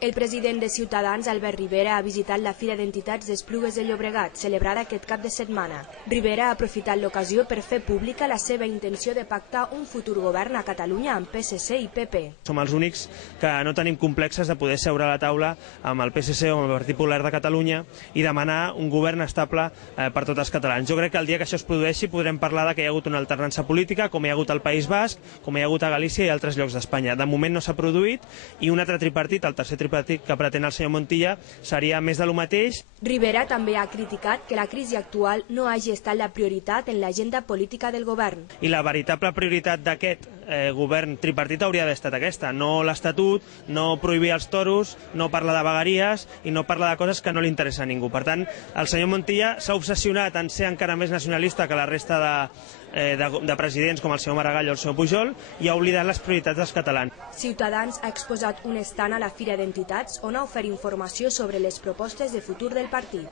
El president de Ciutadans, Albert Rivera, ha visitat la Fira d'Entitats d'Esplugues de Llobregat, celebrada aquest cap de setmana. Rivera ha aprofitat l'ocasió per fer pública la seva intenció de pactar un futur govern a Catalunya amb PSC i PP. Som els únics que no tenim complexes de poder seure a la taula amb el PSC o amb el Partit Popular de Catalunya i demanar un govern estable per tots els catalans. Jo crec que el dia que això es produeixi podrem parlar que hi ha hagut una alternança política, com hi ha hagut al País Basc, com hi ha hagut a Galícia i altres llocs d'Espanya. De moment no s'ha produït i un altre tripartit, el tercer tripartit que pretén el senyor Montilla, seria més de lo mateix. Rivera també ha criticat que la crisi actual no hagi estat la prioritat en l'agenda política del govern. I la veritable prioritat d'aquest govern tripartit hauria d'haver estat aquesta, no l'Estatut, no prohibir els toros, no parlar de vegueries i no parlar de coses que no li interessa a ningú. Per tant, el senyor Montilla s'ha obsessionat en ser encara més nacionalista que la resta de presidents com el senyor Maragall o el senyor Pujol i ha oblidat les prioritats dels catalans. Ciutadans ha exposat un estand a la Fira d'Entitats on ha oferit informació sobre les propostes de futur del partit.